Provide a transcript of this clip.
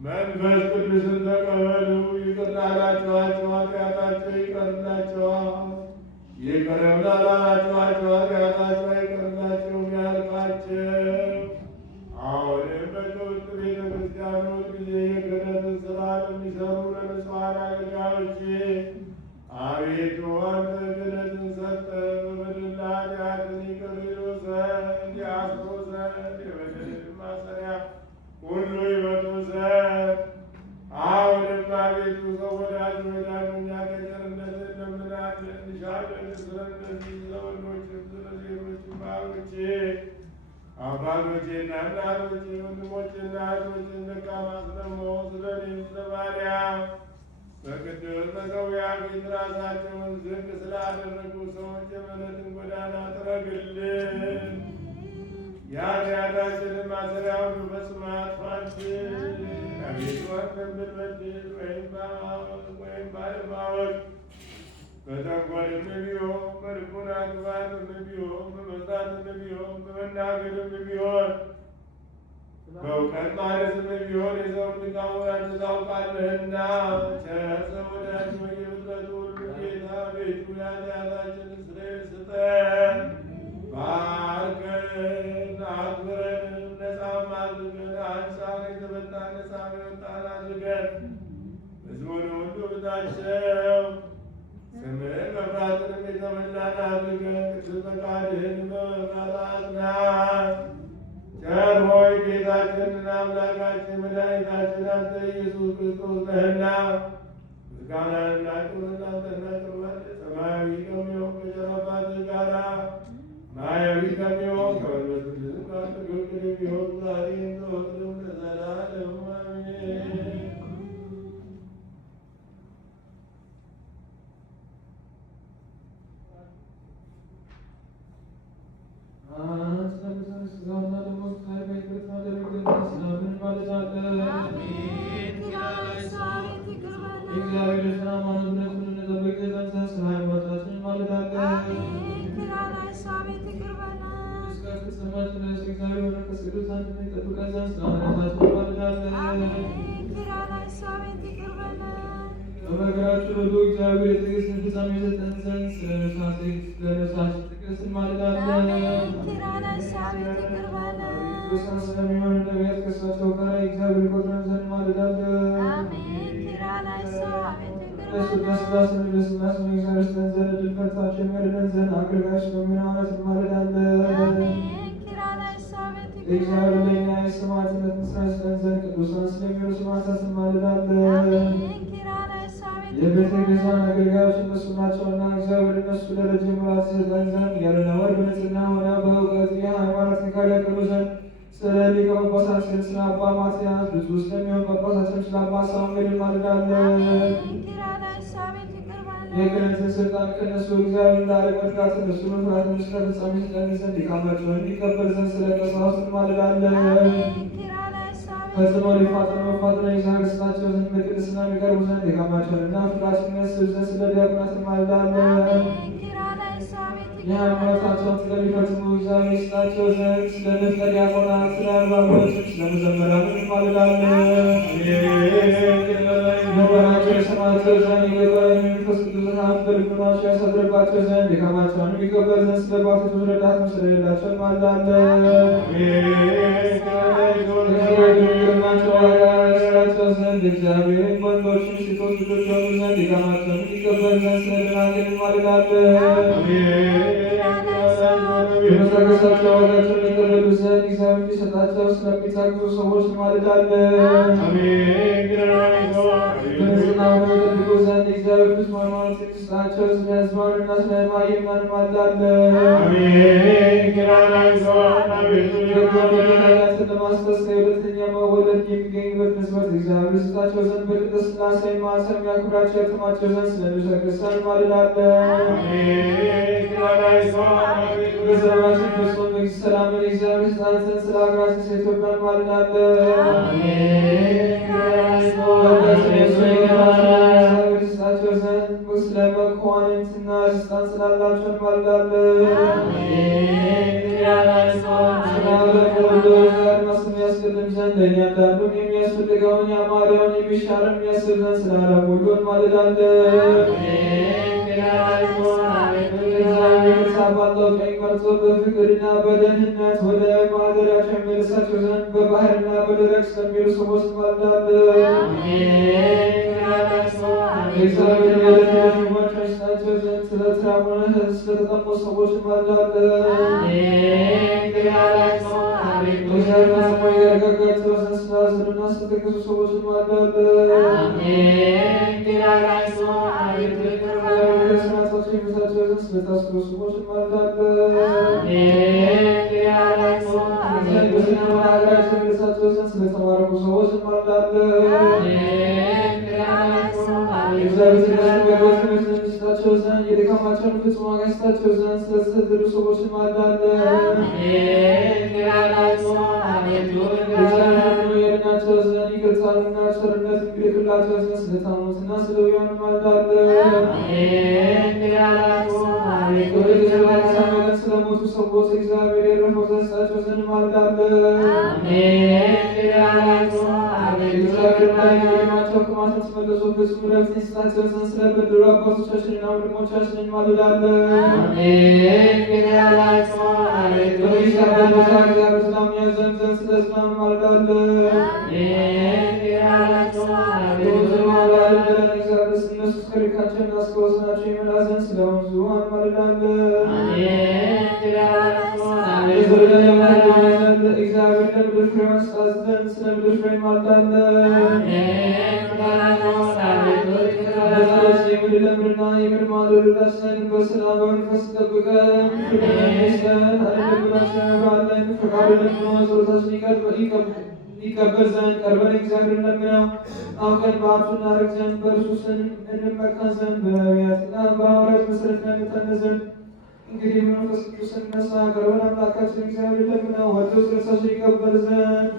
መንፈስ ቅዱስን ተቀበሉ። ይቅር ላላችኋቸው ኃጢአታቸው ይቀርላቸዋል፣ ይቅርም ላላላችኋቸው ኃጢአታቸው አይቀርላቸውም ያልካቸው። አሁንም በውስጥ ቤተ ክርስቲያን ጊዜ የክህነትን ሥራ ለሚሰሩ ለንጹሐን አገልጋዮች አቤቱ አንተ ክህነትን ሰጠህ። በበደል ኃጢአትን ይቅር ይሉ ዘንድ ያስሩ ዘንድ የበደልን ማሰሪያ ሁሉ ይመቱ ዘንድ አሁንም አቤቱ ሰው ወዳጅ ወዳጅኛ ከቸርነትህ እንለምናለን እንሻለን። ስለ እነዚህ ለወንዶችም ስለ ሴቶችም ባሮቼ አባቶቼና እናቶቼ ወንድሞቼና እህቶቼ ደካማ ስለመሆን ስለ እኔም ስለ ባሪያም በቅዱስ መሠዊያ ፊት ራሳቸውን ዝቅ ስላደረጉ ሰዎች የምሕረትን ጎዳና ጥረግልን። የኃጢአታችንን ማሰሪያ ሁሉ ፈጽመህ አጥፋልን። አቤቱ አንተን ብንበድል ወይም ባለማወቅ በተንኰልም ቢሆን በልቡና ክፋትም ቢሆን በመሳትም ቢሆን በመናገርም ቢሆን በእውቀት ማነስም ቢሆን የሰውን ድካም አንተ ታውቃለህና፣ ቸር ሰው ወዳጅ በየፍጥረቱ ሁሉ ጌታ አቤቱ የኃጢአታችንን ስርየት ስጠን። ባርከን አክብረንም ነፃም አድርገን አንሳን የተመታን ነፃ የወጣን አድርገን ሕዝቡን ሁሉ ብታቸው ስምህን መፍራትንም የተመላን አድርገን ቅዱስ ፈቃድህን በመፍራት አጽናን። ቸር ሆይ ጌታችንና አምላካችን መድኃኒታችን አንተ ኢየሱስ ክርስቶስ ነህና ምስጋናንና ክብርን አንተ እናቀርባለን። ሰማያዊ ከሚሆን ከቸር አባትህ ጋራ ማያዊ ከሚሆን ከመንፈስ ቅዱስ ጋር ትክክል የሚሆን ዛሬም ዘወትርም ለዘላለሙ አሜን። በመከራችን ሁሉ እግዚአብሔር የትዕግስትን ፍጻሜ የሰጠን ዘንድ ስለ ነፍሳችን ትዕግስት እንማልዳለን። ክርስቲያን ስለሚሆኑ ነቢያት ከእሳቸው ጋር እግዚአብሔር ይቆጥረን ዘንድ እንማልዳለን። እነሱ በሥጋ ስም በሥላሴ እግዚአብሔር ይስጠን ዘንድ ዕድል ፈንታቸው የሚያድነን ዘንድ አገልጋዮች በሚሆኑት እንማልዳለን። እግዚአብሔር ለእኛ የሰማዕትነትን ሥራ ይስጠን ዘንድ ቅዱሳን ስለሚሆኑ ሰማዕታት እንማልዳለን። የቤተ ክርስቲያን አገልጋዮች እነሱ ናቸውና እግዚአብሔር እነሱ ለረጅም ወራት ይሰጠን ዘንድ ያለ ነውር በንጽሕና ሆነው በእውቀት የሃይማኖትን ቃል ያቀርቡ ዘንድ ስለ ሊቀ ጳጳሳችን ስለ አባ ማትያስ ብፁዕ ስለሚሆን ጳጳሳችን ስለ አባ ሳሙኤል እንማልዳለን። የክህነትን ስልጣን ከእነሱ እግዚአብሔር ላለመንካት እነሱ መፍራትን እስከ ፍጻሜ ይሰጠን ዘንድ ድካማቸውን እንዲቀበል ዘንድ ስለ ቀሳውስት እንማልዳለን። ፈጽመው ሊፋጠኑ መፋጠን ይሳርስታቸው ዘንድ በቅድስና የሚቀርቡ ዘንድ ድካማቸውንና ፍቅራቸውን የሚያስብ ዘንድ ስለ ዲያቆናት እንማልዳለን። የሃይማኖታቸውን ጥበብ ሊፈጽሙ እግዚአብሔር ይስጣቸው ዘንድ ስለ ንፍቀ ዲያቆናት፣ ስለ አርባቦችም፣ ስለ መዘምራን እንማልዳለን። ልቦናቸው ይሰማቸው ዘንድ የገባን መንፈስ ቅዱስን ሀብት በልቡናቸው ያሳድርባቸው ዘንድ ድካማቸውን የሚቀበል ዘንድ ስለ አባቶች ረዳትም ስለሌላቸው እንማልዳለን። ግርማቸው ዋጋ ይስጣቸው ዘንድ እግዚአብሔርን ወንዶችም ሴቶች ልጆች የሆኑ ዘንድ ድካማቸውን የሚቀበል ዘንድ ስለ ደናግል እንማልዳለን። የመሳገሳቸው ዋጋቸውን የተረዱ ዘንድ እግዚአብሔር እንዲሰጣቸው ስለሚታገሱ ሰዎች እንማልዳለን። በንጽሕና ሆነው ይጠብቁ ዘንድ እግዚአብሔር ቅዱስ ሃይማኖት እንዲሰጣቸው ስለ ሕዝባውያንና ስለ ማእምራን እንማልዳለን። ለማስፈስ ከሁለተኛ መወለድ የሚገኝበት ንስበት እግዚአብሔር ይስጣቸው ዘንድ በቅድስት ሥላሴ ማኅፀን ያክብራቸው ያትማቸው ዘንድ ስለ ቤተ ክርስቲያን እንማልዳለን። በዘመናችን ፍጹም መንግሥተ ሰላምን እግዚአብሔር ይስጣት ዘንድ ስለ ሀገራችን ስለ ኢትዮጵያ እንማልዳለን። እግዚአብሔር ይስጣቸው ዘንድ ስለ በጎ መኳንንትና ስልጣን ስላላቸው እንማልዳለን። ማስም ያስገድም ዘንድ ለእያንዳንዱም የሚያስፈልገውን ያማረውን የሚሻረውን የሚያስብ ዘንድ ስላለም ሁሉ እንማልዳለን። ባለው ቀኝ መርጦ በፍቅርና በደህንነት ወደ ማደሪያቸው የሚመልሳቸው ዘንድ በባህርና በደረቅ ስለሚሄዱ ሰዎች እንማልዳለን። እግዚአብሔር ወደሚያደርጓቸው ይስጣቸው ዘንድ ስለተራቡና ስለተጠሙ ሰዎች እንማልዳለን። እግዚአብሔር ደግሞ ያረጋጋቸው ዘንድ ስላዘኑና ስለተከሱ ሰዎች እንማልዳለን። ስራቸው የሚታቸው ዘንድ ስለታስሩ ሰዎች እንማልዳለን። የሚመልሳቸው ዘንድ ስለተማረኩ ሰዎች እንማልዳለን። የሚሰጣቸው ዘንድ የድካማቸውን ፍጹም ዋጋ ይሰጣቸው ዘንድ ስለተሰደዱ ሰዎች እንማልዳለን። የድናቸው ዘንድ ይገልጻሉና ቸርነት የሚልክላቸው ዘንድ ስለታሙትና ስለ ሕያዋን እንማልዳለን። ስለሞቱ ሰዎች እግዚአብሔር የረፈው ዘንድ ይሰጣቸው ዘንድ እንማልዳለን። እግዚአብሔር ላይ ናቸው ከማለት ተመለሱ ፍጹም ዕረፍት ይሰጣቸው ዘንድ ስለበደሉ አባቶቻችንና ወንድሞቻችን እንማልዳለን። እግዚአብሔር ሰላም ያዘን ዘንድ ስለ ሕዝቡ እንማልዳለን። እግዚአብሔር እነሱ እስከ ልካቸውና እስከ ወሰናቸው ይመላ ዘንድ ስለ ወንዙ እንማልዳለን። እግዚአብሔር ለምድር ፍሬዋን ይሰጣት ዘንድ ስለ ምድር ፍሬ እንማልዳለን። የምድር ለምድርና የምድር ማደሪያችን በሰላም በመንፈስ ጠብቀን አለብላችን ፈቃዱ ጸሎታችን ይቀበል ዘንድ ቀርበን እግዚአብሔር ለምነው አውቀን በሀብቱ እናደርግ ዘንድ በእርሱ ስም እንመካ ዘንድ በነቢያትና በሐዋርያት መሰረት እንታመን ዘንድ እንግዲህ መንፈስ ቅዱስ እነሳ ቀርበን አምላካችን እግዚአብሔር ለምነው ወዶ ስለሳቸው ይቀበል ዘንድ